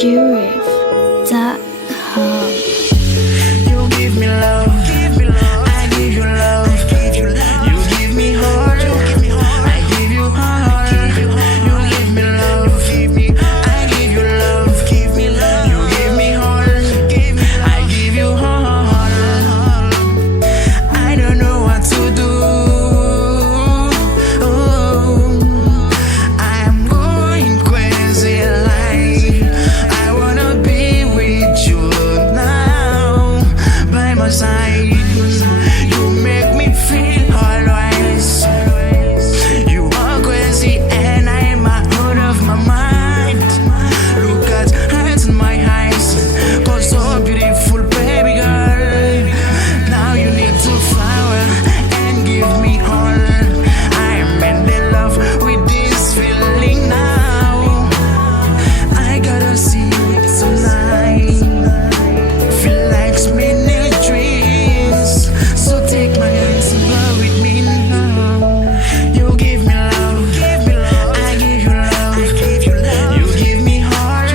Jurif.com. You give me love, I give you love. You give me heart, I give you heart. You give me love, I give you love. You give me heart, I give you heart. I don't know what to do. I am going crazy like I wanna be with you now by my side. You make me feel always. You are crazy and I am out of my mind. Look at eyes in my eyes, cause so beautiful, baby girl. Now you need to flower and give me all. I am in love with this feeling now. I gotta see you tonight. Feel like many dreams. So take my hands and go with me now. You give me love, I give you love. You give me heart,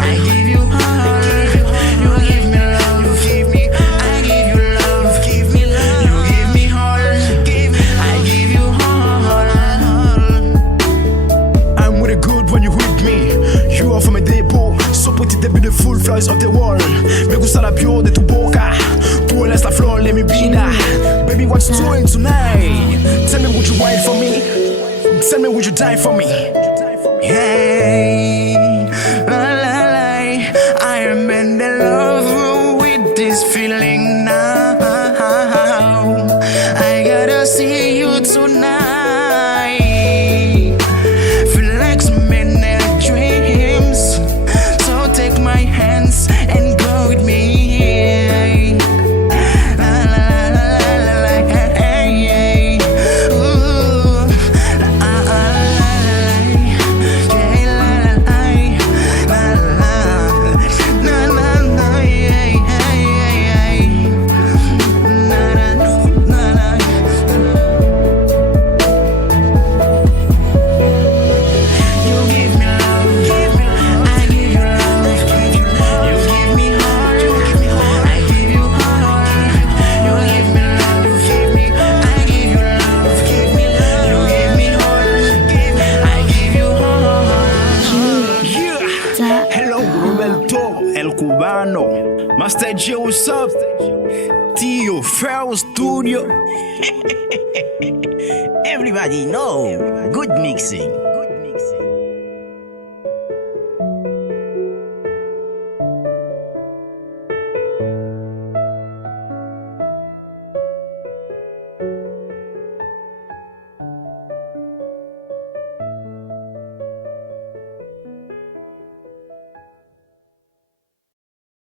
I give you heart. You give me love, I give you love. You give me heart, I give you heart. I'm really good when you're with me. You offer me depot. So pretty, the beautiful flowers of the world. Me gusta la piel de tu boca. Tú eres la flor de mi vida. Baby, what you doing tonight? Tell me, would you wait for me? Tell me, would you die for me? Hey, la la la, I am in love with this feeling now. I gotta see you tonight. Feel like so many dreams. So take my hands and go with me. La la la la la la, hey, hey. Ooh, la la la la, yeah, la la la, na na na, yeah, yeah, yeah, na na na na. You give me love, I give you love. You give me heart, I give you heart. You give me love, I give you love. You give me heart, I give you heart. Hello, Roberto, el cubano. Master J, what's up? Tio, Farrell Studio. Everybody know, good mixing.